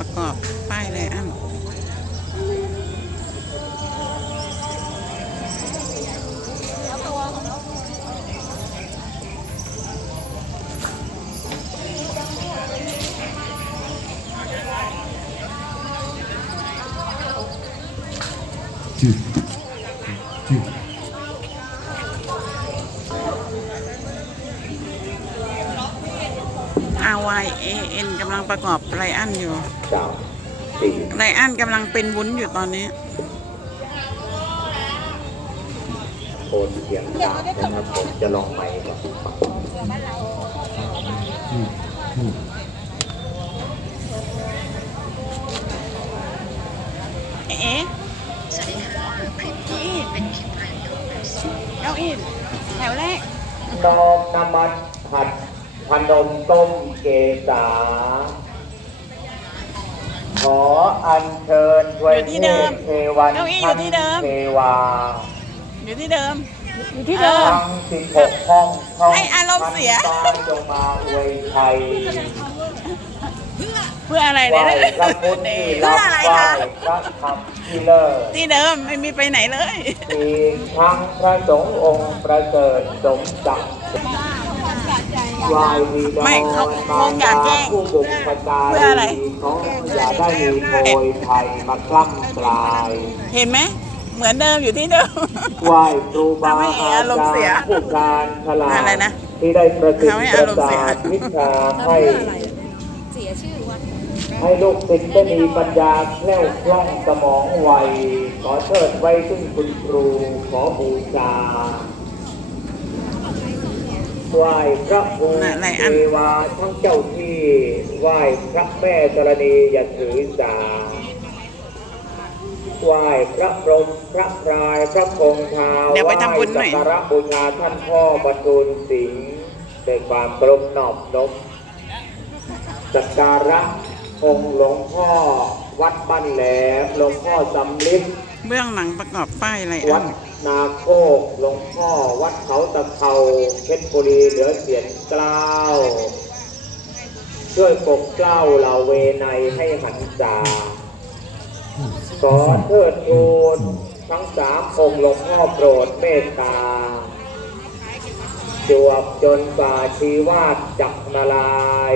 กำลังประกอบป้ายเลยอัน อ Y A N กำลังประกอบไรอันอยู่สามสี่ไรอันกำลังเป็นวุ้นอยู่ตอนนี้โคนเสียงดังนะครับผมจะลองไมค์ก่อนเอ๊ะสวัสดีค่ะพี่เป็นเก้าอี้แถวแรกน้อมนมัสผัด พนมต้มเกษา ขออัญเชิญถวยอยู่ที่เทเดิมพเทวันเก้าอี้อยู่ที่เดิมเทวาอยู่ที่เดิม อยู่ที่ทเดิมั้งสิบหกห้องท่องให้อารมณ์เสียพันฟ้าจงมาอวยชัยเพื่ออะไรไหวเนี่ยพระพุทธที่เพื่รัอบอะไรไหวคะพระธรรมที่เลิศที่เดิมไม่มีไปไหนเลย อีกทั้งพระสงฆ์องค์ประเสริฐสมจักรวายวีดอน ไม่เขาคงอยากแจ้งผู้บุกชะตาเพื่ออะไรของอย่าได้มีโพยภัยมากล้ำกลาย เห็นไหมเหมือนเดิมอยู่ที่เดิมไหว้ครูบาทำให้อาอารมณ์จารเสียย์ผู้การฉลาดอะไรนะที่ได้ประสิททำให้ธิ์อาประรมณ์เสีสายทวิชาให้เสียชื่อวัดให้ลูกศิษย์ได้มีปัญญาแคล่วคล่องสมองไวขอเชิดไว้ซึ่งคุณครูขอบูชา ไหว้พระภูมิน่ะไหนเทอันวาทั้งเจ้าที่ไหว้พระแม่ธรณีอย่าถือสาไหว้พระพรหมพระพรายพระคงคาเดี๋ยวไปทำบุญหน่อยไหว้สักการะบูชาท่านพ่อบรรทุนสิงห์ด้วยความเคารพนอบน้อมสักการะองค์หลวงพ่อวัดบ้านแหลมหลวงพ่อสำลิด เบื้องหลังประกอบป้ายอะไรวัอัดนาโคกหลวงพ่อวัดเขาตะเขาเพชรบุรีเหลือเสียนเกล้าช่วยปกเกล้าเหล่าเวไนให้หันษาขอเทิดทูนทั้งสามองค์หลวงพ่อโปรดเมตตา จวบจนกว่าชีวาตจักนาลาย